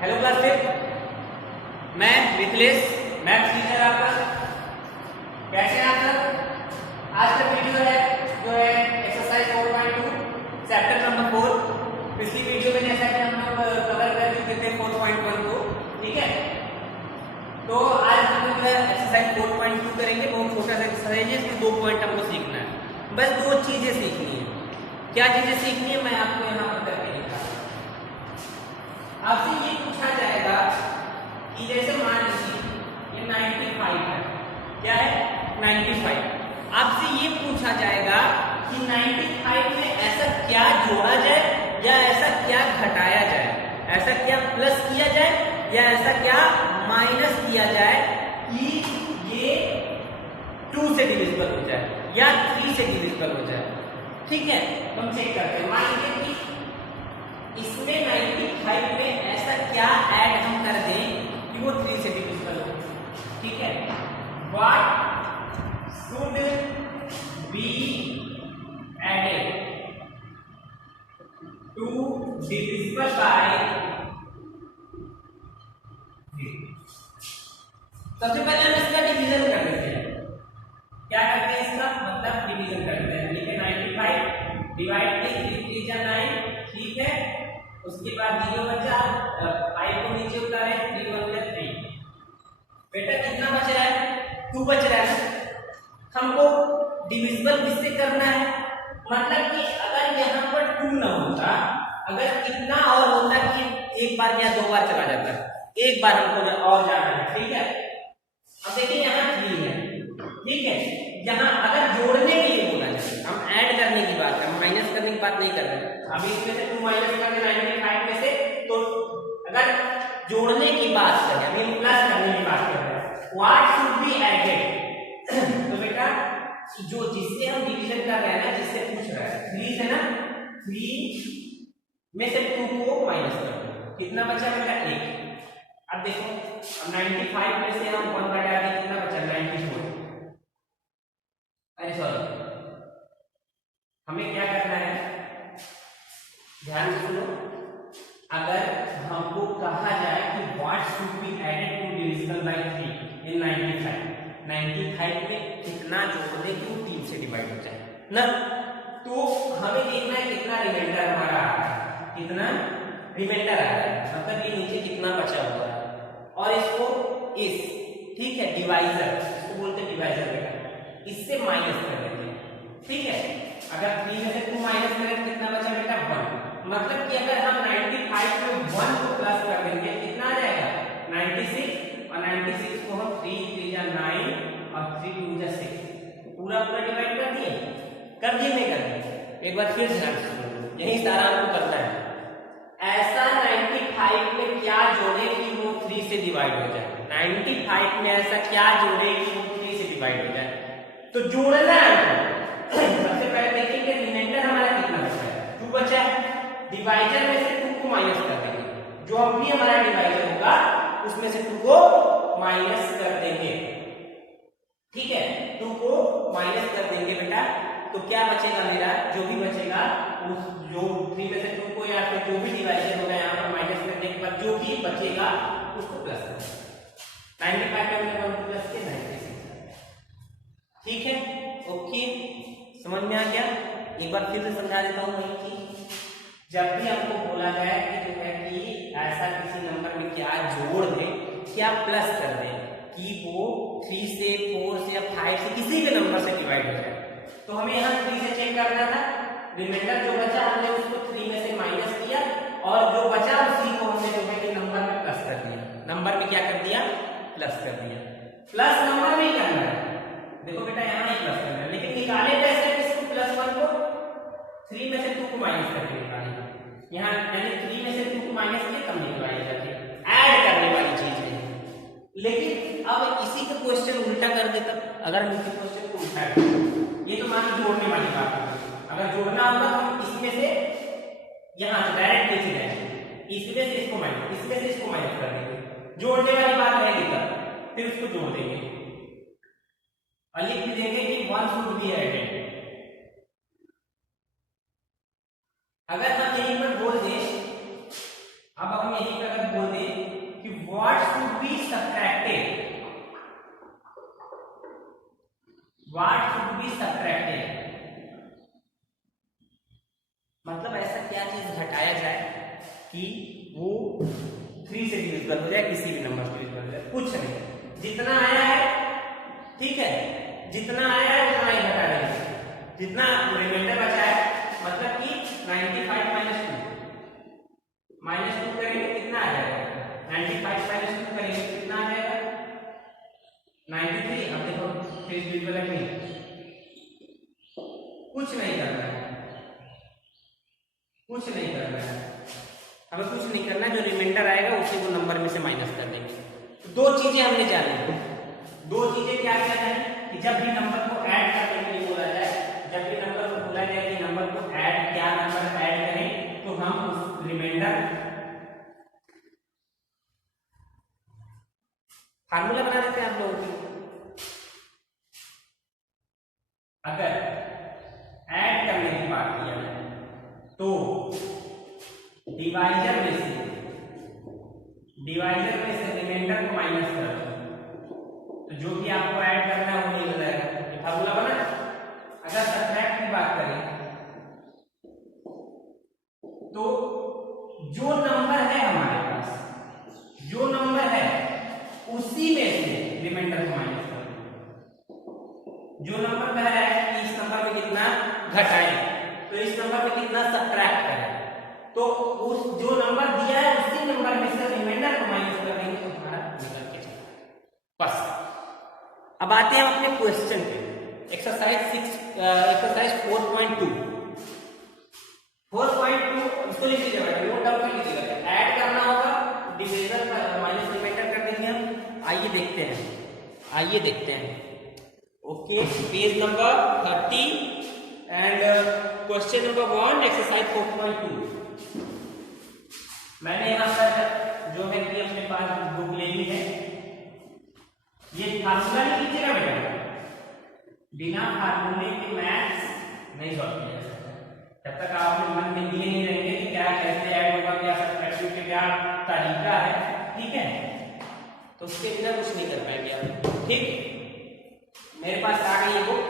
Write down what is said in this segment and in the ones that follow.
Hello class fifth, मैं Mithilesh, maths teacher आपका। कैसे हैं आप सब? आज का वीडियो है जो है एक्सरसाइज 4.2 चैप्टर नंबर 4। पिछली वीडियो में जैसा कि हम लोग कवर कर चुके थे 4.1 को, ठीक है। तो आज हम लोग एक्सरसाइज 4.2 करेंगे। बहुत छोटा सा एक्सरसाइज है, इसमें 2 पॉइंट हमको सीखना है। बस 2 चीजें सीखनी है। क्या चीजें सीखनी है मैं आपको यहाँ पर करके दिखा। आपसे ये पूछा जाएगा कि जैसे मान लीजिए ये 95 है। क्या है? 95। आपसे ये पूछा जाएगा कि 95 में ऐसा क्या जोड़ा जाए या ऐसा क्या घटाया जाए, ऐसा क्या प्लस किया जाए या ऐसा क्या माइनस किया जाए कि ये 2 से डिविजिबल हो जाए या 3 से डिविजिबल हो जाए। ठीक है, हम चेक करते हैं। मान लीजिए कि इसमें 95 में ऐसा क्या ऐड हम कर दें कि वो 3 से डिविजिबल हो। ठीक है, what should be added to divisible by 3। सबसे पहले हम इसका डिवीजन कर देते हैं। क्या करते हैं इसका मतलब डिवीजन करते हैं। ठीक है, 95 डिवाइड 3 जा 9। ठीक है, उसके बाद 0 बचा, 5 को नीचे उतारे, 3 1 जा 3। बेटा कितना बच रहा है? 2 बच रहा है। हमको डिविजिबल किससे करना है? मतलब कि अगर यहाँ पर 2 ना होता, अगर कितना और होता कि एक बार या 2 बार चला जाता, एक बार हमको और जाना है। ठीक है, अब देखिए यहाँ 3 है। ठीक है, यहाँ अगर जोड़ने के लिए बोला जाए, हम ऐड करने की बात है, माइनस करने की बात नहीं कर रहे। अभी इसमें से 2 माइनस करके 95 में से, तो अगर जोड़ने की बात करें, अभी हम प्लस करने की बात कर रहे हैं, व्हाट शुड बी एडेड। तो बेटा जो जिससे हम डिवीजन कर रहे हैं ना, जिससे पूछ रहा है 3 है ना, 3 में से 2 को माइनस कर दो, कितना बचा बेटा? 1। अब देखो, अब 95 में से हम 1 घटा दें, कितना बचा? 94। अरे सॉरी, हमें क्या करना है, ध्यान से सुनो। अगर हमको कहा जाए कि what should be added to divisible by 3 in 95 में कितना जोड़ दें कि वो 3 से डिवाइड हो जाए ना, तो हमें देखना है कितना रिमाइंडर हमारा आ रहा है, कितना रिमाइंडर आ रहा है, मतलब ये नीचे कितना बचा हुआ है। और इसको इस, ठीक है, डिवाइजर, इसको बोलते हैं डिवाइजर बेटा, इससे माइनस कर देंगे। ठीक है, अगर 3 में से 2 माइनस करें कितना बचा बेटा? 1। मतलब कि अगर हम 95 में 1 को प्लस कर देंगे कितना आ जाएगा? 96। और 96 को हम 3 3 जा 9 और 3 2 जा 6 पूरा पूरा डिवाइड कर दिए, नहीं कर दिए? एक बार फिर ध्यान से सुनो, यही सारा आपको करना है। ऐसा 95 में क्या जोड़े कि वो 3 से डिवाइड हो जाए? 95 में ऐसा क्या जोड़े कि वो 3 से डिवाइड हो जाए? तो जोड़ना है। सबसे पहले देखेंगे रिमाइंडर हमारा कितना बचा है? 2 बचा है। डिवाइजर में से 2 को माइनस कर देंगे, जो भी हमारा डिवाइजर होगा उसमें से 2 को माइनस कर देंगे। ठीक है, 2 को माइनस कर देंगे बेटा, तो क्या बचेगा मेरा? जो भी बचेगा उस जो 3 में से 2 को या फिर जो भी डिवाइजर होगा यहाँ पर माइनस करने के बाद जो भी बचेगा उसको प्लस कर देंगे। 95 में 1 प्लस के 96। ठीक है, ओके, समझ में आ गया? एक बार फिर से समझा देता हूँ वही चीज। जब भी आपको बोला जाए कि जो है कि ऐसा किसी नंबर में क्या जोड़ दें, क्या प्लस कर दें कि वो 3 से 4 से या 5 से किसी भी नंबर से डिवाइड हो जाए, तो हमें यहाँ 3 से चेक करना था। रिमाइंडर जो बचा हमने उसको 3 में से माइनस किया, और जो बचा उसी को हमने जो है कि नंबर में प्लस कर दिया। नंबर में क्या कर दिया? प्लस कर दिया। प्लस नंबर में ही करना है। देखो बेटा यहाँ ही प्लस करना है, लेकिन निकाले कैसे इसको? +1 को 3 में से 2 को माइनस करके निकाले। यहाँ यानी 3 में से 2 को माइनस किए तब निकाली जाती है, ऐड करने वाली चीज है। लेकिन अब इसी का क्वेश्चन उल्टा कर देता, अगर हम इसी क्वेश्चन को उल्टा करें, ये तो मान जोड़ने वाली बात है। अगर जोड़ना होगा तो हम इसमें से यहाँ से डायरेक्ट नीचे जाएंगे, इसमें से इसको माइनस, इसमें से इसको माइनस कर देंगे, जोड़ने वाली बात रहेगी तब, फिर उसको जोड़ देंगे और लिख भी देंगे कि 1 शुड बी एडेड। अगर हम यहीं पर बोल दें, अब हम यहीं एक अगर बोल दे कि what should be subtracted, what should be subtracted, मतलब ऐसा क्या चीज घटाया जाए कि वो 3 से डिविजिबल हो जाए, किसी भी नंबर से डिविजिबल हो जाए। कुछ नहीं, जितना आया है ठीक है, जितना आया है उतना ही घटा देंगे, जितना रिमाइंडर बचा है मतलब कि 95 माइनस टू करेंगे कितना आ जाएगा, 95 माइनस 2 करेंगे कितना आ जाएगा 93। अब देखो फेस डिविजिबल है नहीं, कुछ नहीं करना है, कुछ नहीं करना है, हमें कुछ नहीं करना है, जो रिमाइंडर आएगा उसी को नंबर में से माइनस कर देंगे। तो दो चीजें हमने जानी, दो चीजें क्या क्या जानी कि जब भी नंबर को ऐड करने के लिए बोला जाए, जब भी नंबर को बोला जाए कि नंबर को ऐड, क्या नंबर ऐड करें, तो हम उस रिमाइंडर फार्मूला बना देते हैं आप लोगों के। अगर ऐड करने की बात किया तो डिवाइजर में से रिमाइंडर को माइनस कर दो, तो जो भी आपको ऐड करना है वो नहीं हो जाएगा, ये फार्मूला बना। अगर सब्ट्रैक्ट की बात करें तो जो नंबर है हमारे पास, जो नंबर है उसी में से रिमाइंडर को माइनस कर दो। जो नंबर कह रहा है कि इस नंबर में कितना घटाएं, तो इस नंबर में कितना सब्ट्रैक्ट करें, तो उस जो नंबर दिया है उसी नंबर में से रिमाइंडर को माइनस कर देंगे तो हमारा निकल के चला बस। अब आते हैं अपने क्वेश्चन पे, एक्सरसाइज 4.2 इसको लिख लीजिएगा, नोट डाउन कर लीजिएगा। ऐड करना होगा, डिविजन माइनस रिमाइंडर कर देंगे हम। आइए देखते हैं okay, page number 30 and question number 1 exercise 4.2। मैंने यहाँ पर जो है कि अपने पास बुक ले ली है, ये फार्मूला नहीं कीजिएगा बेटा, बिना फार्मूले के मैथ्स नहीं सॉल्व किया जा सकता जब तक आप अपने मन में लिए नहीं रहेंगे कि क्या कैसे ऐड होगा, क्या सब्ट्रैक्शन का क्या तरीका है, ठीक है, तो उसके बिना कुछ नहीं कर पाएंगे आप। ठीक, मेरे पास आ गई है बुक,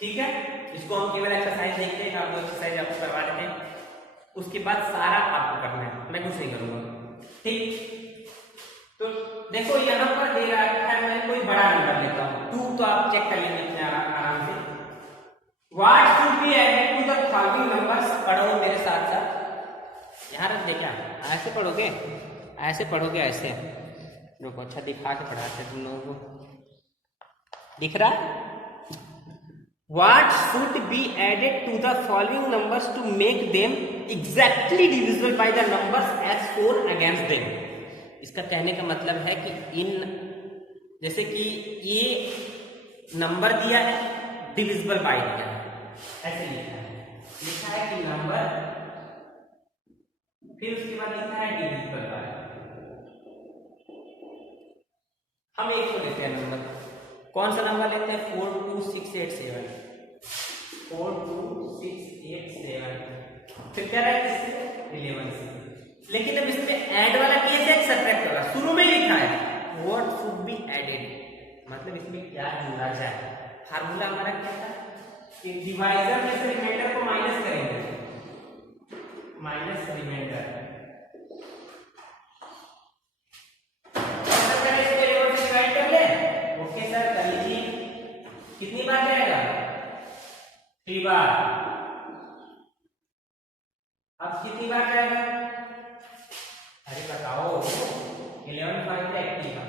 ठीक है, इसको हम केवल एक्सरसाइज देखते हैं, आपको एक्सरसाइज आपको करवा देते हैं, उसके बाद सारा आपको करना है, मैं कुछ नहीं करूंगा। ठीक, तो देखो यहाँ पर दे रहा है, मैं कोई बड़ा नंबर लेता हूँ 2, तो आप चेक कर लेंगे इतने आराम से। What should be added to the following numbers, पढ़ो मेरे साथ साथ, यहाँ रख दे, क्या ऐसे पढ़ोगे, ऐसे पढ़ोगे, ऐसे रुको, अच्छा दिखा के पढ़ाते तुम लोगों को, दिख रहा है। What should be added to the following numbers to make them exactly divisible by the numbers as four against them? इसका कहने का मतलब है कि इन, जैसे कि ये नंबर दिया है, डिविजिबल बाय दिया है, ऐसे लिखा है कि नंबर, फिर उसके बाद लिखा है डिविजिबल बाय। हम एक को लेते हैं नंबर, कौन सा नंबर लेते हैं, 42687, 42687, फिर क्या रहा है 11 से, लेकिन अब इसमें ऐड वाला केस है, सब्ट्रैक्ट वाला शुरू में ही लिखा है, व्हाट शुड बी एडेड, मतलब इसमें क्या जोड़ा जाए। फार्मूला हमारा क्या था कि डिवाइजर में से रिमाइंडर को माइनस करेंगे, माइनस रिमाइंडर, कितनी बार जाएगा, 3 बार। अब कितनी बार जाएगा, अरे बताओ, 11 5 80 का,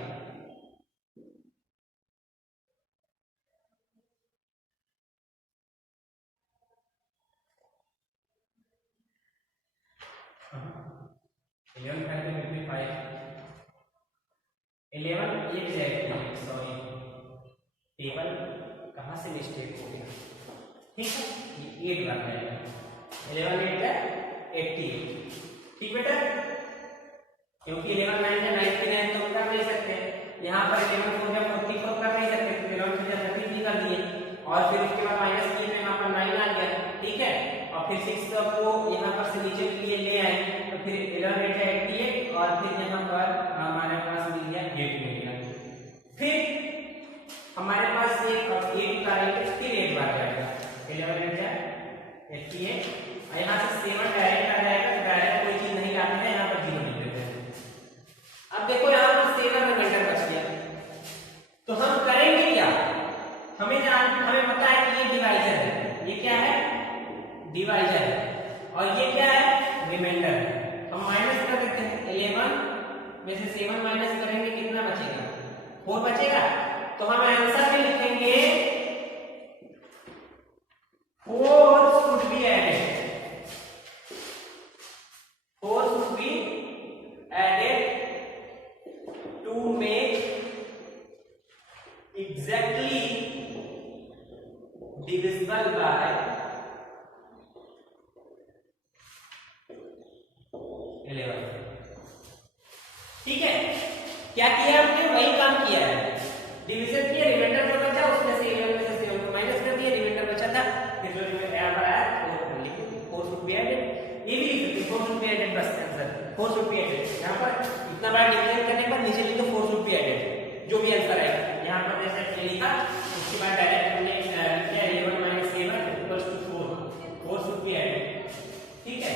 सॉरी टेबल कहाँ से मिस्टेक हो गया, ठीक है, ये 8 बार जाएगा, 11 8 है 88, ठीक बेटा, क्योंकि 11 9 है 99 तो कर नहीं सकते, यहाँ पर 11 4 है 44 कर नहीं सकते, 11 4 33 कर दिए, और फिर उसके बाद माइनस किए तो यहाँ पर 9 आ गया, ठीक है, और फिर 6 को यहाँ पर से नीचे के लिए ले आए तो फिर 11 8 88 और फिर यहाँ पर हमारे पास मिल गया 8 मिल गया। फिर हमारे पास एक 8 करेंगे फिर 8 बार जाएगा 11 8 88 और यहाँ से 7 डायरेक्ट आ जाएगा। तो डायरेक्ट कोई चीज नहीं लाते हैं, यहाँ पर 0 लिख देते हैं। अब देखो यहाँ पर 7 रिमाइंडर बच गया तो हम करेंगे क्या, हमें पता है कि ये डिवाइजर है, ये क्या है डिवाइजर है और ये क्या है रिमाइंडर है। हम माइनस कर देते हैं 11 में से 7 माइनस करेंगे कितना बचेगा 4 बचेगा। तो हम आंसर में लिखेंगे 4 should be added, 4 should be added to make exactly divisible by 11। ठीक है, क्या किया हमने वही काम किया है, डिवीजन किया, रिमाइंडर जो बचा उसमें से 11 में से 7 को माइनस कर दिया, रिमाइंडर बचा था फिर जो यहाँ पर आया 4 should be added, ये भी लिख सकते 4 should be added बस आंसर 4 should be added। यहाँ पर इतना बड़ा डिवीजन करने पर नीचे लिखो 4 should be added, जो भी आंसर आएगा यहाँ पर जैसे लिखा उसके बाद डायरेक्ट हमने किया 11 minus 7 equals to 4 should be added। ठीक है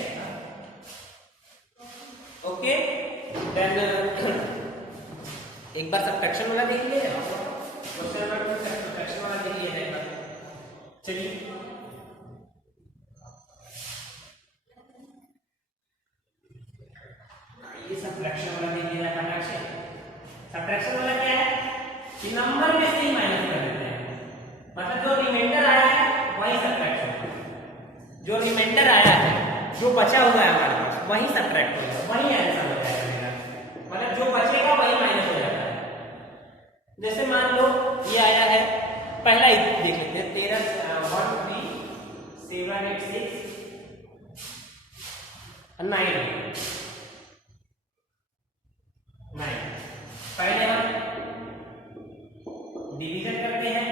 ओके, देन एक बार सब्ट्रैक्शन वाला देख लिया क्वेश्चन नंबर सब्ट्रैक्शन वाला देख लिया जाएगा। चलिए ये सब्ट्रैक्शन वाला देख लिया जाएगा। सब्ट्रैक्शन वाला क्या है कि नंबर में से ही माइनस कर देते हैं, मतलब जो रिमाइंडर आया है वही सब्ट्रैक्शन, जो रिमाइंडर आया है जो बचा हुआ है हमारे पास वही सब्ट्रैक्ट होगा, वही आंसर हो जाएगा मेरा, मतलब जो बचेगा वही माइनस हो जाता है। जैसे मान लो ये आया है पहला ही देख लेते हैं 13 1 3 7 8 6 9 पहले हम डिवीजन करते हैं,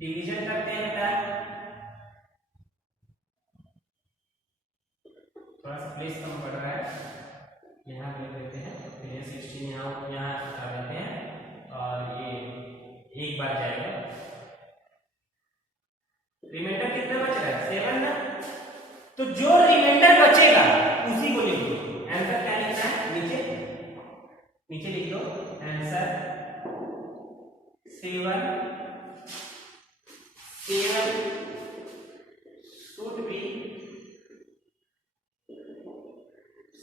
डिवीजन करते हैं बेटा, थोड़ा सा प्लेस कम पड़ रहा है, यहाँ पे देते हैं फिर ये 16 यहाँ कर देते हैं और ये एक बार जाएगा। रिमाइंडर कितना बच रहा है 7 ना, तो जो रिमाइंडर बचेगा उसी को लिख दो। आंसर क्या लिखना है नीचे लिख दो आंसर 7 should be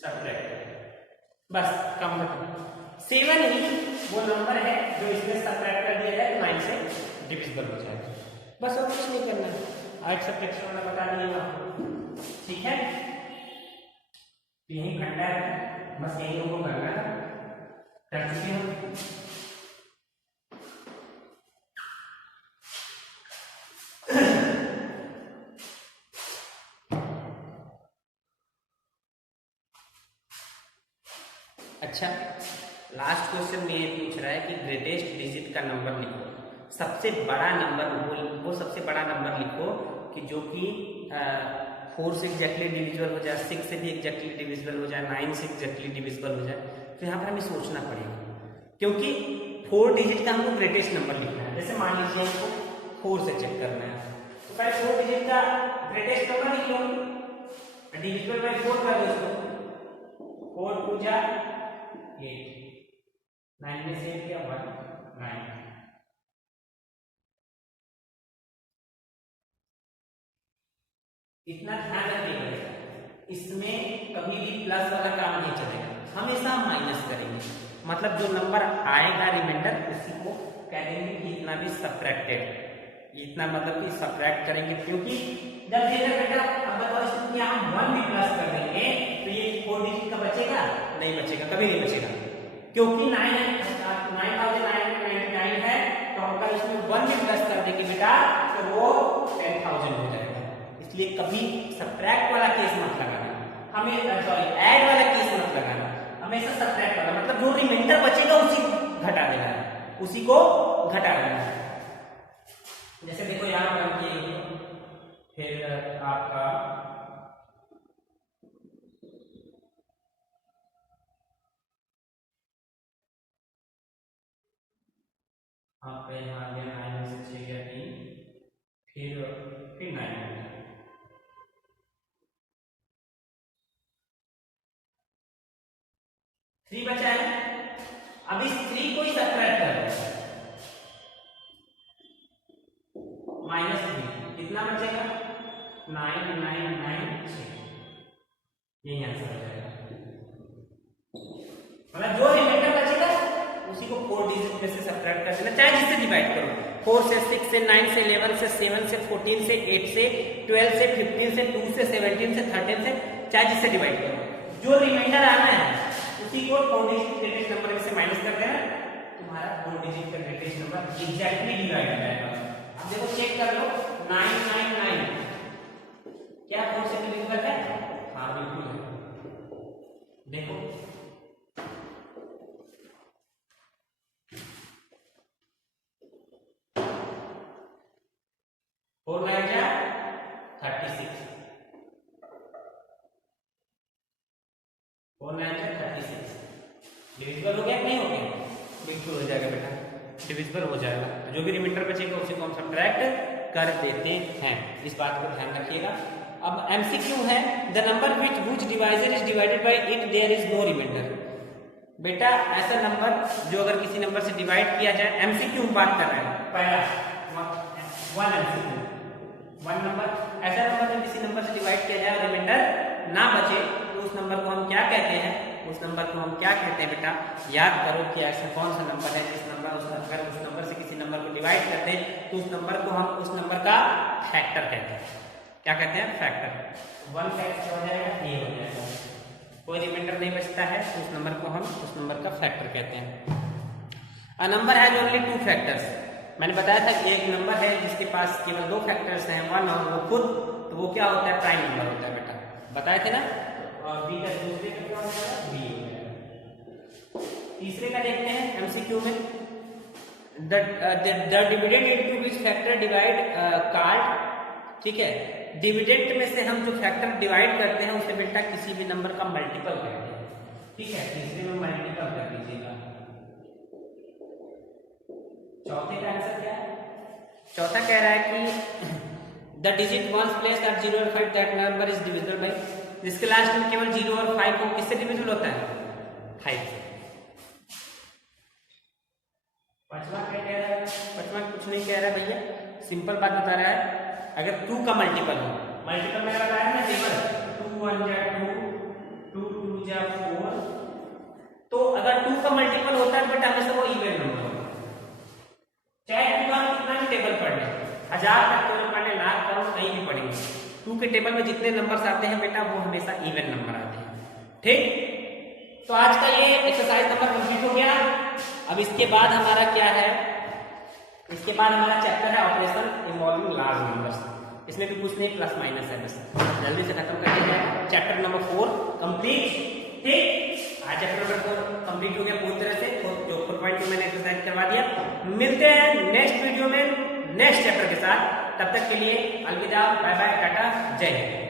subtracted, बस कम मतलब 7 ही वो नंबर है जो इसमें सब्ट्रैक्ट कर दिया जाए 9 से डिविजिबल हो जाए, बस और कुछ नहीं करना है। आज सब्ट्रैक्शन वाला बता दिया आपको, ठीक है यही घंटा है, बस यही लोगों को करना है, कर चुके हम। अच्छा लास्ट क्वेश्चन में ये पूछ रहा है कि ग्रेटेस्ट डिजिट का नंबर लिखो, सबसे बड़ा नंबर वो सबसे बड़ा नंबर लिखो कि जो कि 4 से एग्जैक्टली डिविजिबल हो जाए, 6 से भी एग्जैक्टली डिविजिबल हो जाए, 9 से एग्जैक्टली डिविजिबल हो जाए। तो यहाँ पर हमें सोचना पड़ेगा क्योंकि 4 डिजिट का हमको ग्रेटेस्ट नंबर लिखना है। जैसे मान लीजिए हमको 4 से चेक करना है तो पहले 4 डिजिट का ग्रेटेस्ट नंबर लिख लो, डिविजिबल बाय 4 कर दो इसको, 4 2 जा 8, 9 में से क्या 1 9। इतना ध्यान रखिएगा, इसमें कभी भी प्लस वाला काम नहीं चलेगा, हमेशा माइनस करेंगे, मतलब जो नंबर आएगा रिमाइंडर उसी को कह देंगे कि इतना भी सब्ट्रैक्टेड, इतना मतलब कि सब्ट्रैक्ट करेंगे। क्योंकि जब देखा बेटा अब बताओ इसमें क्या हम 1 भी प्लस कर देंगे तो ये 4 डिजिट का बचेगा नहीं बचेगा, कभी नहीं बचेगा, क्योंकि 9999 है तो हम अगर इसमें 1 भी प्लस कर देंगे बेटा तो वो 10,000 हो जाएगा। इसलिए कभी सब्ट्रैक्ट वाला केस मत लगाना, हमें सॉरी ऐड वाला केस मत लगाना, हमेशा सब्ट्रैक्ट वाला, मतलब जो रिमाइंडर बचेगा उसी घटा देना है। उसी को घटा देना है। जैसे देखो यहाँ पर हम किए, फिर आपका आपका यहाँ आ गया 9 में से 6 गया 3, फिर 9 हो गया। थ्री बचा है। अब इस 3 को ही सब्ट्रैक्ट करो, -3 कितना बचेगा 9 9 9 6, यही आंसर हो जाएगा। मतलब जो रिमाइंडर बचेगा उसी को 4 डिजिट में से सब्ट्रैक्ट कर देना, चाहे जिससे डिवाइड करो, 4 से 6 से 9 से 11 से 7 से 14 से 8 से 12 से 15 से 2 से 17 से 13 से, चाहे जिससे डिवाइड करो, जो रिमाइंडर आना है उसी को 4 डिजिट ग्रेटेस्ट नंबर में से माइनस कर देना, तुम्हारा 4 डिजिट का ग्रेटेस्ट नंबर एग्जैक्टली डिवाइड हो जाएगा। अब देखो चेक कर लो 999 क्या 4 से डिविजिबल है? हाँ बिल्कुल है। देखो 4 9 जा 36, 4 9 जा 36, डिविजिबल हो गया नहीं हो गया? बिल्कुल हो जाएगा बेटा, डिविजिबल हो जाएगा। जो भी रिमाइंडर बचेगा उसी को हम सब्ट्रैक्ट कर देते हैं, इस बात को ध्यान रखिएगा। अब एमसीक्यू है, the number which divisor is divided by it there is no reminder. बेटा ऐसा नंबर जो अगर किसी नंबर से डिवाइड किया जाए, एमसीक्यू बात कर रहे हैं, पहला 1 एमसीक्यू, 1 नंबर, ऐसा नंबर जब किसी नंबर से डिवाइड किया जाए रिमाइंडर ना बचे तो उस नंबर को हम क्या कहते हैं? उस नंबर को हम क्या कहते हैं बेटा? याद करो कि ऐसा कौन सा नंबर है जिस नंबर अगर उस नंबर से किसी नंबर को डिवाइड करते हैं तो उस नंबर को हम उस नंबर का फैक्टर कहते हैं। क्या कहते हैं? फैक्टर। 1 फैक्टर हो जाएगा, ए हो जाएगा, कोई रिमाइंडर नहीं बचता है तो उस नंबर को हम उस नंबर का फैक्टर कहते हैं। A number has only 2 factors, मैंने बताया था कि एक नंबर है जिसके पास केवल 2 फैक्टर्स हैं, 1 और वो खुद, तो वो क्या होता है? प्राइम नंबर होता है बेटा, बताए थे ना। और बी का दूसरे का क्या हो जाएगा? बी हो जाएगा। तीसरे का देखते हैं एमसीक्यू में, the dividend into which factor divide card, ठीक है, डिविडेंड में से हम जो फैक्टर डिवाइड करते हैं उसे बेटा किसी भी नंबर का मल्टीपल कहते हैं, ठीक है। तीसरे में मल्टीपल कर दीजिएगा। चौथे का आंसर क्या है? चौथा कह रहा है कि the digit ones place at 0 और 5 that number is divisible by, जिसके लास्ट में केवल 0 और 5 को किससे डिविजिबल होता है? 5 से। पांचवा क्या कह रहा है? पांचवा कुछ नहीं कह रहा है भैया, सिंपल बात बता रहा है, अगर 2 का मल्टीपल हो, मल्टीपल में बताया ना टेबल, 2 1 जा 2, 2 2 जा 4, तो अगर 2 का मल्टीपल होता है बेटा हमेशा वो इवन नंबर होगा, चाहे 2 का कितना भी टेबल पढ़ ले, 1000 तक टेबल पढ़ ले, लाख करोड़ कहीं भी पढ़ेंगे, 2 के टेबल में जितने नंबर्स आते हैं बेटा वो हमेशा इवन नंबर आते हैं, ठीक। तो आज का ये एक्सरसाइज नंबर कंप्लीट हो गया। अब इसके बाद हमारा क्या है? इसके बाद हमारा चैप्टर है ऑपरेशन इन्वॉल्विंग लार्ज नंबर्स, इसमें भी कुछ नहीं, प्लस माइनस है, बस जल्दी से खत्म कर दिया जाए। चैप्टर नंबर 4 कंप्लीट, ठीक। आज चैप्टर नंबर 4 कंप्लीट हो गया पूरी तरह से, जो 4.2 मैंने एक्सरसाइज करवा दिया। मिलते हैं नेक्स्ट वीडियो में नेक्स्ट चैप्टर के साथ, तब तक के लिए अलविदा, बाय बाय, टाटा, जय हिंद।